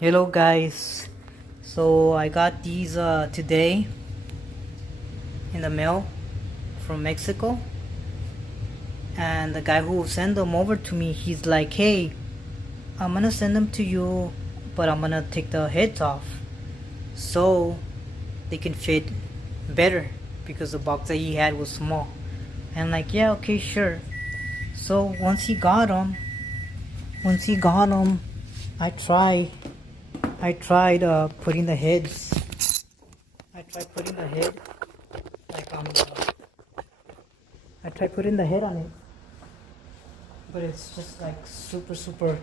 Hello guys, so I got these today in the mail from Mexico, and the guy who sent them over to me, he's like, hey, I'm gonna send them to you, but I'm gonna take the heads off so they can fit better, because the box that he had was small. And like, yeah, okay, sure. So once he got them, I tried putting the heads. I tried putting the head like on the, I tried putting the head on it, but it's just like super.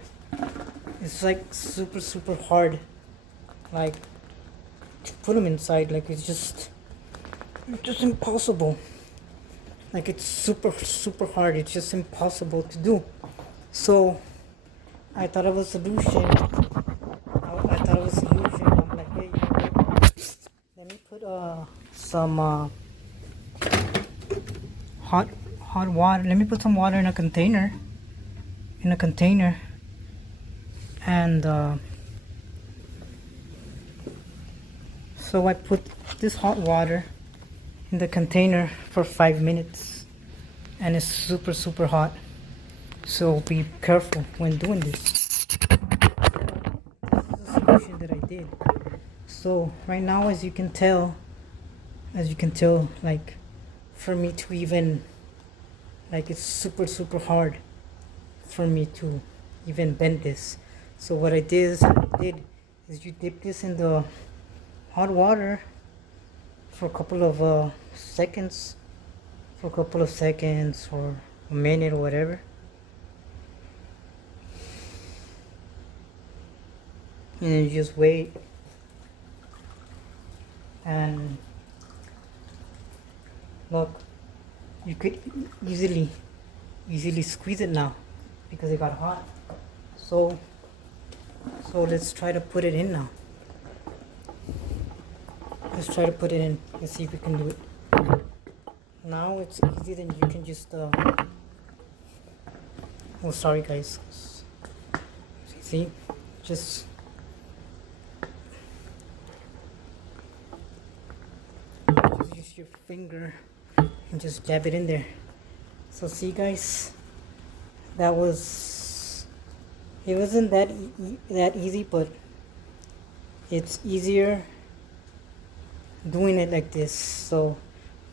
It's like super hard, like to put them inside. Like it's just impossible. Like it's super hard. It's just impossible to do. So I thought of a solution. I thought of a solution. I'm like, hey, you know what? Let me put some hot water. Let me put some water in a container. And so I put this hot water in the container for 5 minutes, and it's super hot. So be careful when doing this. This is the solution that I did. So right now, as you can tell, like for me to even, like it's super hard for me to even bend this. So what I did is you dip this in the hot water for a couple of seconds, or a minute or whatever, and then you just wait. And look, you could easily squeeze it now because it got hot. So let's try to put it in now. Let's try to put it in. Let's see if we can do it. Now it's easy. Then you can just oh, sorry guys. See, just use your finger and just dab it in there. So see guys, it wasn't that easy, but it's easier doing it like this. So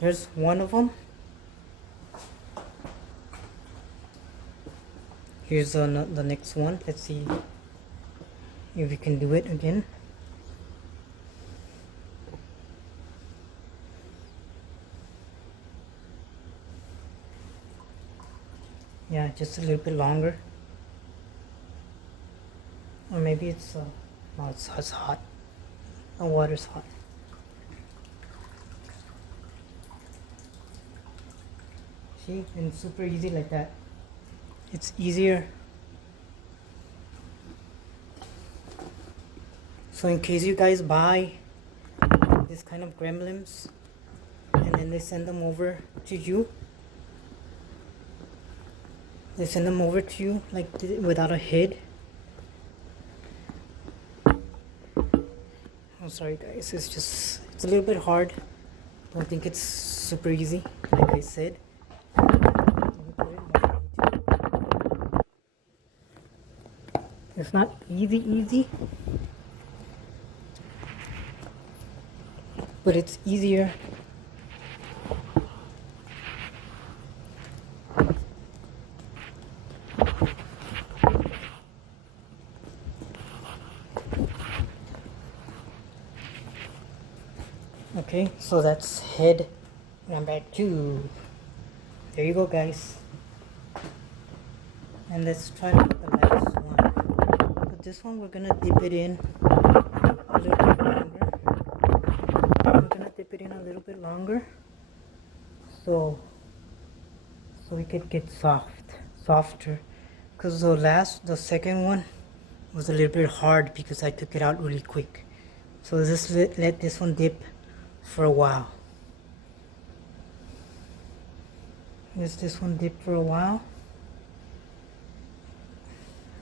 there's one of them. Here's the next one. Let's see if we can do it again. Yeah, just a little bit longer. Or maybe it's no, it's hot. The water's hot. See, and it's super easy like that. It's easier. So in case you guys buy this kind of gremlins and then they send them over to you, like without a head. I'm sorry guys, it's a little bit hard. Don't think it's super easy, like I said. It's not easy, but it's easier. Okay, so that's head number 2. There you go guys. And let's try to put the last one. But this one we're gonna dip it in a little bit longer. So we could get softer. Because the second one was a little bit hard because I took it out really quick. So just let this one dip for a while. This one dip for a while.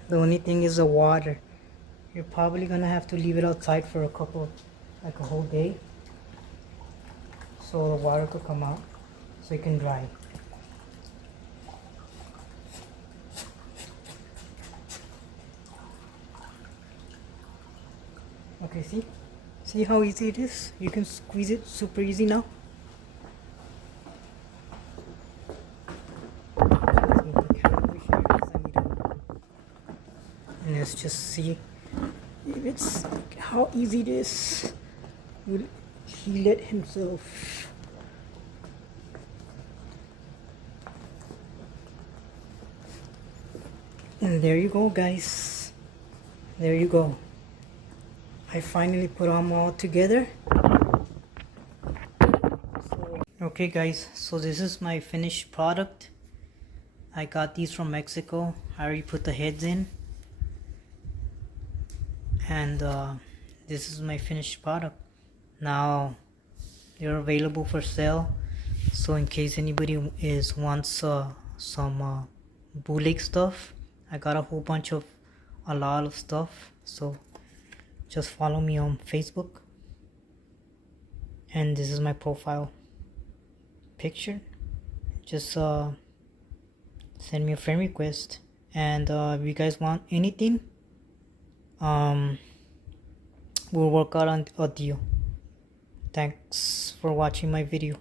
The only thing is the water. You're probably gonna have to leave it outside for like a whole day, so the water could come out, so it can dry. Okay, see how easy it is? You can squeeze it super easy now. And let's just see if it's how easy it is. Will he let himself? And there you go, guys. There you go. I finally put them all together. Okay guys, so this is my finished product. I got these from Mexico. I already put the heads in. And this is my finished product. Now they're available for sale. So in case anybody wants some bootleg stuff, I got a lot of stuff. So just follow me on Facebook, and this is my profile picture. Just send me a friend request, and if you guys want anything, we'll work out on a deal. Thanks for watching my video.